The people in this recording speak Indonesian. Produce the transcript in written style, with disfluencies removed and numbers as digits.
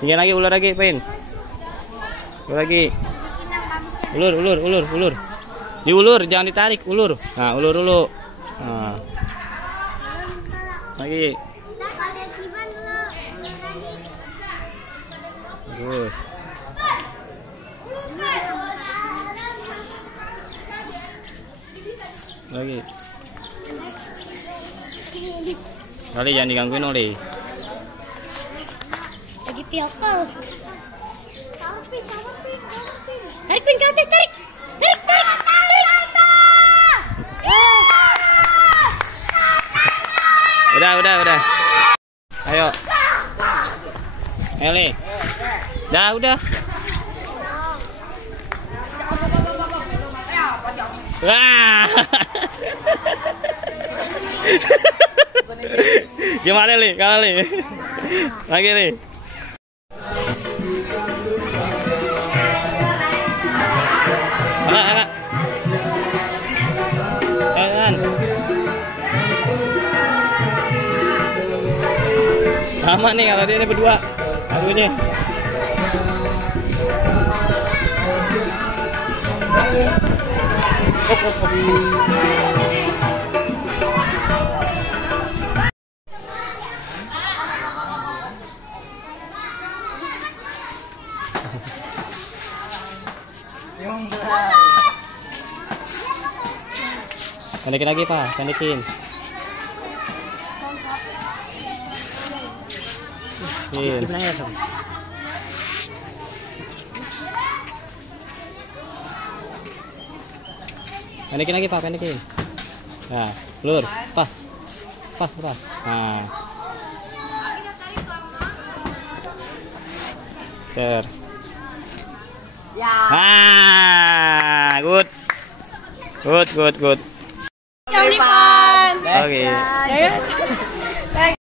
Tinggi lagi, ulur lagi, Pin. Ulur lagi. Ulur. Diulur, jangan ditarik, ulur. Nah, ulur dulu. Nah. Lagi. Terus. Lagi. Kali jangan digangguin oleh. Lagi piokol. Tarik Pin ke atas, tarik. Udah. Ayo. Eli. Udah. Wah. Gimana Li? Kali. Lagi Li. Enak. Sama nih kalau dia ini berdua. Aduhnya. Pendekin lagi Pak, pendekin. Pendekin lagi Pak, pendekin. Nah, lur, pas. Nah. Cer. Ya. Ah, good. Jangan dipan. Oke.